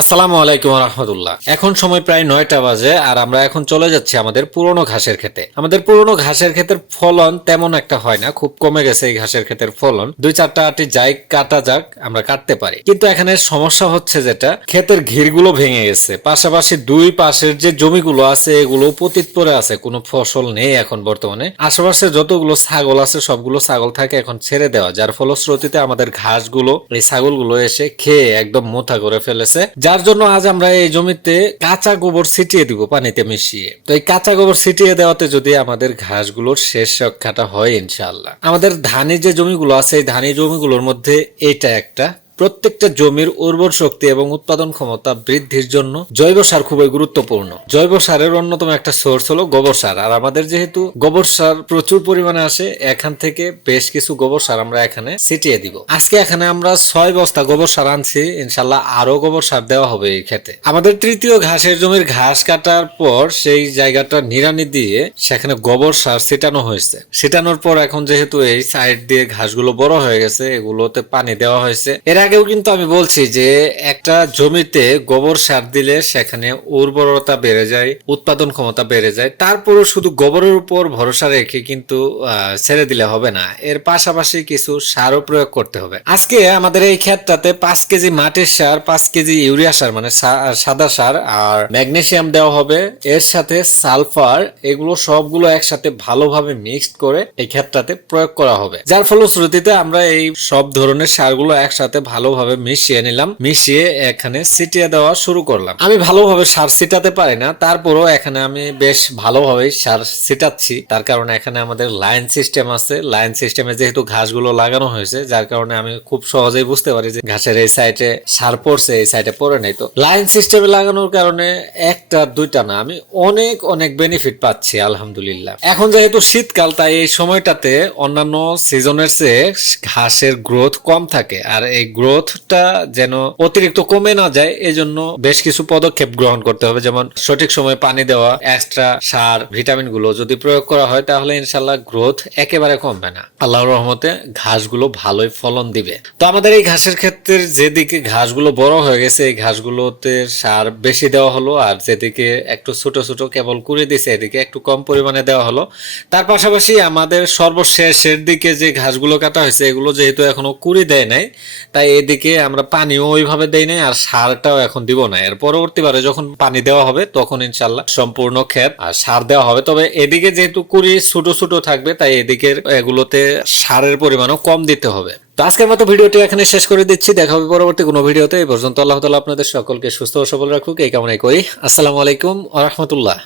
আসসালামু আলাইকুম রহমতুল্লাহ। এখন সময় প্রায় নয়টা বাজে আর আমরা এখন চলে যাচ্ছি আমাদের পুরনো ঘাসের খেতে আমাদের পুরনো ঘাসের ক্ষেতের ফলন তেমন একটা হয় না, খুব কমে গেছে এই ঘাসের ক্ষেতের ফলন। দুই চারটা আটি যাই কাটা যাক, আমরা কাটতে পারি। কিন্তু এখানে সমস্যা হচ্ছে যেটা, ক্ষেতের ঘিরগুলো ভেঙে গেছে। পাশাপাশি দুই পাশের যে জমিগুলো আছে, এগুলো পতিত পরে আছে, কোনো ফসল নেই এখন বর্তমানে। আশেপাশে যতগুলো ছাগল আছে, সবগুলো ছাগল থাকে এখন ছেড়ে দেওয়া, যার ফলশ্রুতিতে আমাদের ঘাসগুলো, এই ছাগলগুলো এসে খেয়ে একদম মোথা করে ফেলেছে। যার জন্য আজ আমরা এই জমিতে কাঁচা গোবর ছিটিয়ে দিব পানিতে মিশিয়ে। তো এই কাঁচা গোবর ছিটিয়ে দেওয়াতে যদি আমাদের ঘাসগুলোর শেষ রক্ষাটা হয় ইনশাল্লাহ আমাদের ধানের যে জমিগুলো আছে, এই ধানের জমিগুলোর মধ্যে এটা একটা প্রত্যেকটা জমির উর্বর শক্তি এবং উৎপাদন ক্ষমতা বৃদ্ধির জন্য জৈব সার খুবই গুরুত্বপূর্ণ। জৈব সারের অন্যতম একটা সোর্স হলো গোবর সার। আর আমাদের যেহেতু গোবর সার প্রচুর পরিমাণে আসে, এখান থেকে বেশ কিছু গোবর সার আমরা এখানে ছিটিয়ে দিব। আজকে এখানে আমরা ছয় বস্তা গোবর সার আনছি। ইনশাল্লাহ আরও গোবর সার দেওয়া হবে এই ক্ষেত্রে আমাদের তৃতীয় ঘাসের জমির ঘাস কাটার পর সেই জায়গাটা নিড়ানি দিয়ে সেখানে গোবর সার ছিটানো হয়েছে। ছিটানোর পর এখন যেহেতু এই সাইড দিয়ে ঘাসগুলো বড় হয়ে গেছে, এগুলোতে পানি দেওয়া হয়েছে। এর আগেও কিন্তু আমি বলছি যে একটা জমিতে গোবর সার দিলে সেখানে উর্বরতা বেড়ে যায়, উৎপাদন ক্ষমতা বেড়ে যায়। তারপরও শুধু গোবরের উপর ভরসা রেখে কিন্তু ছেড়ে দিলে হবে না। এর পাশাপাশি কিছু সারও প্রয়োগ করতে হবে। আজকে আমাদের এই ক্ষেতটাতে পাঁচ কেজি মাটির সার, পাঁচ কেজি ইউরিয়া সার মানে সাদা সার আর ম্যাগনেসিয়াম দেওয়া হবে। এর সাথে সালফার, এগুলো সবগুলো একসাথে ভালোভাবে মিক্সড করে এই ক্ষেতটাতে প্রয়োগ করা হবে। যার ফলশ্রুতিতে আমরা এই সব ধরনের সারগুলো একসাথে ভালোভাবে মিশিয়ে নিলাম। মিশিয়ে এখানে ছিটিয়ে দেওয়া শুরু করলাম। আমি ভালোভাবে সার ছিটাতে পারি না, তারপরও এখানে আমি বেশ ভালোভাবে সার ছিটাচ্ছি তার কারণে এখানে আমাদের লাইন সিস্টেম আছে। লাইন সিস্টেমে যেহেতু ঘাসগুলো লাগানো হয়েছে, যার কারণে আমি খুব সহজেই বুঝতে পারি যে ঘাসের এই সাইডে সার পড়ছে, এই সাইডে পড়ে নাই তো। লাইন সিস্টেমে লাগানোর কারণে একটা, দুইটা না, আমি অনেক অনেক বেনিফিট পাচ্ছি, আলহামদুলিল্লাহ। এখন যেহেতু শীতকাল, তাই এই সময়টাতে অন্যান্য সিজনের চেয়ে ঘাসের গ্রোথ কম থাকে, আর এই গ্রোথটা যেন অতিরিক্ত কমে না যায়, এজন্য বেশ কিছু পদক্ষেপ গ্রহণ করতে হবে। যেমন সঠিক সময় পানি দেওয়া, এক্সট্রা সার ভিটামিনগুলো যদি প্রয়োগ করা হয়, তাহলে ইনশাল্লাহ গ্রোথ একেবারে কমবে না। আল্লাহর রহমতে ঘাসগুলো ভালোই ফলন দিবে। তো আমাদের এই ঘাসের ক্ষেত্রে যেদিকে ঘাসগুলো বড় হয়ে গেছে, এই ঘাসগুলোতে সার বেশি দেওয়া হলো, আর যেদিকে একটু ছোট ছোট কেবল কুড়ে দিছে, এদিকে একটু কম পরিমাণে দেওয়া হলো। তার পাশাপাশি আমাদের সর্বশেষের দিকে যে ঘাসগুলো কাটা হয়েছে, এগুলো যেহেতু এখনও কুড়ি দেয় নাই, তাই এদিকে আমরা পানিও ওইভাবে দেই নাই আর সারটাও এখন দিব না। এর পরবর্তীবারে যখন পানি দেওয়া হবে, তখন ইনশাল্লাহ সম্পূর্ণ ক্ষেত আর সার দেওয়া হবে। তবে এদিকে যেহেতু কুড়ি ছোট ছোট থাকবে, তাই এদিকের এগুলোতে সারের পরিমাণও কম দিতে হবে। তো আজকের মতো ভিডিওটি এখানে শেষ করে দিচ্ছি। দেখা হবে পরবর্তী কোনো ভিডিওতে। এই পর্যন্ত আল্লাহ তালা আপনাদের সকলকে সুস্থ ও সবল রাখুক। এই কামনাই করি। আসসালামু আলাইকুম আ রহমতুল্লাহ।